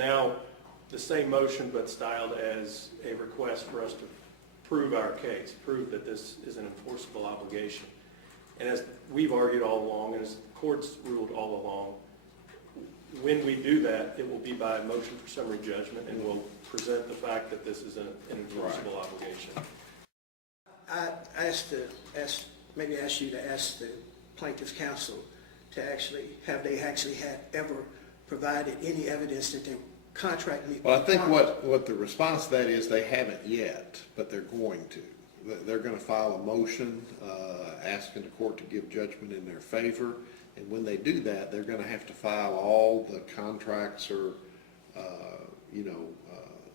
Now, the same motion but styled as a request for us to prove our case, prove that this is an enforceable obligation. And as we've argued all along, and as courts ruled all along, when we do that, it will be by a motion for summary judgment, and we'll present the fact that this is an enforceable obligation. I maybe ask you to ask the plaintiff's counsel to actually, have they actually had ever provided any evidence that their contract meet? Well, I think what the response to that is they haven't yet, but they're going to. They're going to file a motion asking the court to give judgment in their favor. And when they do that, they're going to have to file all the contracts or,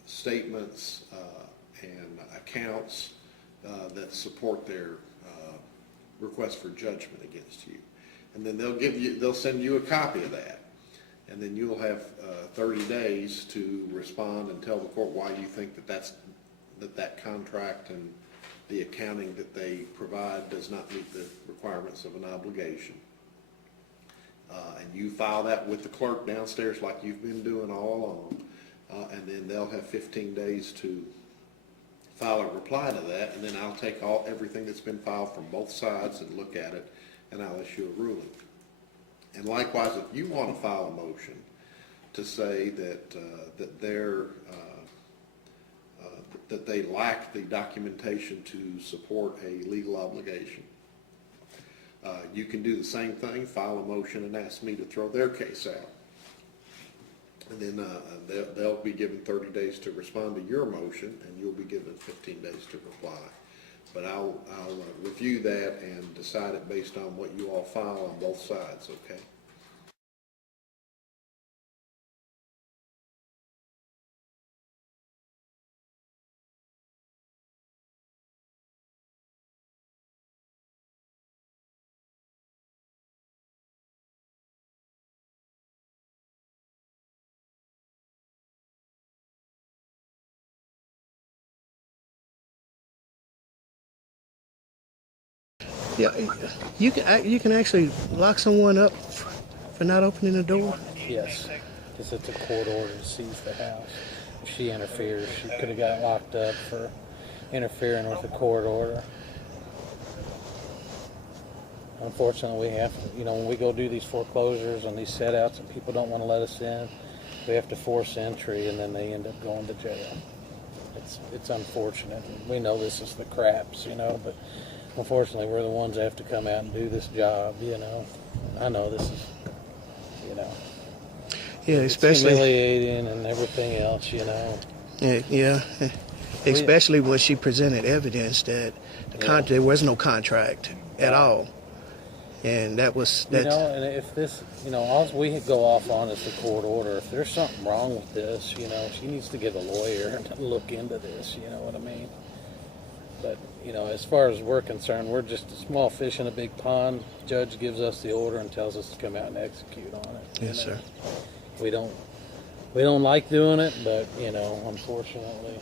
statements and accounts that support their request for judgment against you. And then they'll send you a copy of that. And then you'll have 30 days to respond and tell the court why you think that contract and the accounting that they provide does not meet the requirements of an obligation. And you file that with the clerk downstairs like you've been doing all along. And then they'll have 15 days to file a reply to that, and then I'll take everything that's been filed from both sides and look at it, and I'll issue a ruling. And likewise, if you want to file a motion to say that that they lack the documentation to support a legal obligation, you can do the same thing, file a motion and ask me to throw their case out. And then they'll be given 30 days to respond to your motion, and you'll be given 15 days to reply. But I'll review that and decide it based on what you all file on both sides, okay? Yeah, you can actually lock someone up for not opening the door. Yes, because it's a court order to seize the house. If she interferes, she could have got locked up for interfering with a court order. Unfortunately, we have to, when we go do these foreclosures and these set outs and people don't want to let us in, we have to force entry, and then they end up going to jail. It's unfortunate. We know this is the craps, but unfortunately, we're the ones that have to come out and do this job, I know this is, Yeah, especially it's humiliating and everything else, Yeah. Especially when she presented evidence that there was no contract at all, and that. And if this, all we go off on is the court order. If there's something wrong with this, she needs to get a lawyer and look into this. You know what I mean? But, as far as we're concerned, we're just a small fish in a big pond. Judge gives us the order and tells us to come out and execute on it. Yes, sir. We don't like doing it, but, unfortunately,